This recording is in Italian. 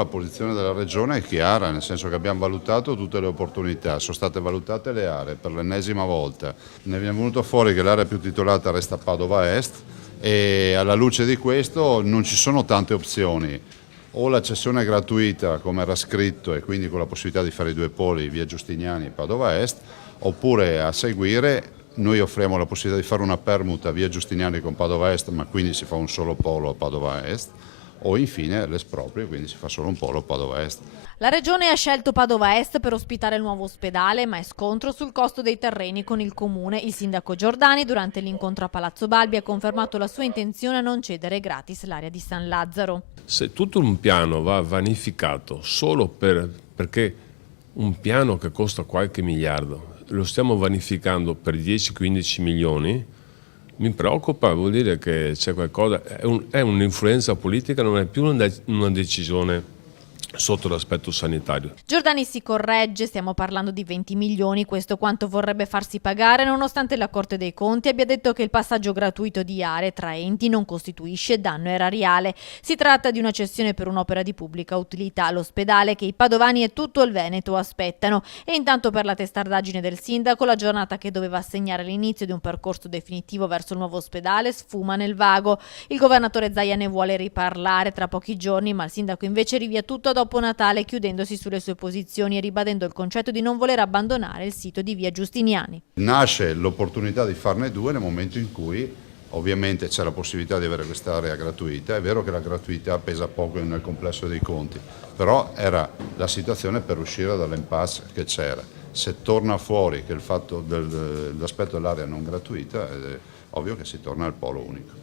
La posizione della Regione è chiara, nel senso che abbiamo valutato tutte le opportunità, sono state valutate le aree per l'ennesima volta. Ne è venuto fuori che l'area più titolata resta Padova Est e alla luce di questo non ci sono tante opzioni. O la cessione gratuita come era scritto e quindi con la possibilità di fare i due poli via Giustiniani e Padova Est, oppure a seguire noi offriamo la possibilità di fare una permuta via Giustiniani con Padova Est, ma quindi si fa un solo polo a Padova Est, o infine l'esproprio, quindi si fa solo un polo a Padova Est. La Regione ha scelto Padova Est per ospitare il nuovo ospedale, ma è scontro sul costo dei terreni con il comune. Il sindaco Giordani, durante l'incontro a Palazzo Balbi, ha confermato la sua intenzione a non cedere gratis l'area di San Lazzaro. Se tutto un piano va vanificato solo perché un piano che costa qualche miliardo lo stiamo vanificando per 10-15 milioni, mi preoccupa, vuol dire che c'è qualcosa, è un'influenza politica, non è più una decisione sotto l'aspetto sanitario. Giordani si corregge, stiamo parlando di 20 milioni, questo quanto vorrebbe farsi pagare, nonostante la Corte dei Conti abbia detto che il passaggio gratuito di aree tra enti non costituisce danno erariale. Si tratta di una cessione per un'opera di pubblica utilità all'ospedale che i padovani e tutto il Veneto aspettano. E intanto per la testardaggine del sindaco, la giornata che doveva assegnare l'inizio di un percorso definitivo verso il nuovo ospedale sfuma nel vago. Il governatore Zaia ne vuole riparlare tra pochi giorni, ma il sindaco invece rinvia tutto dopo Natale, chiudendosi sulle sue posizioni e ribadendo il concetto di non voler abbandonare il sito di via Giustiniani. Nasce l'opportunità di farne due nel momento in cui ovviamente c'è la possibilità di avere quest'area gratuita. È vero che la gratuità pesa poco nel complesso dei conti, però era la situazione per uscire dall'impasse che c'era. Se torna fuori che il fatto l'aspetto dell'area non gratuita, è ovvio che si torna al polo unico.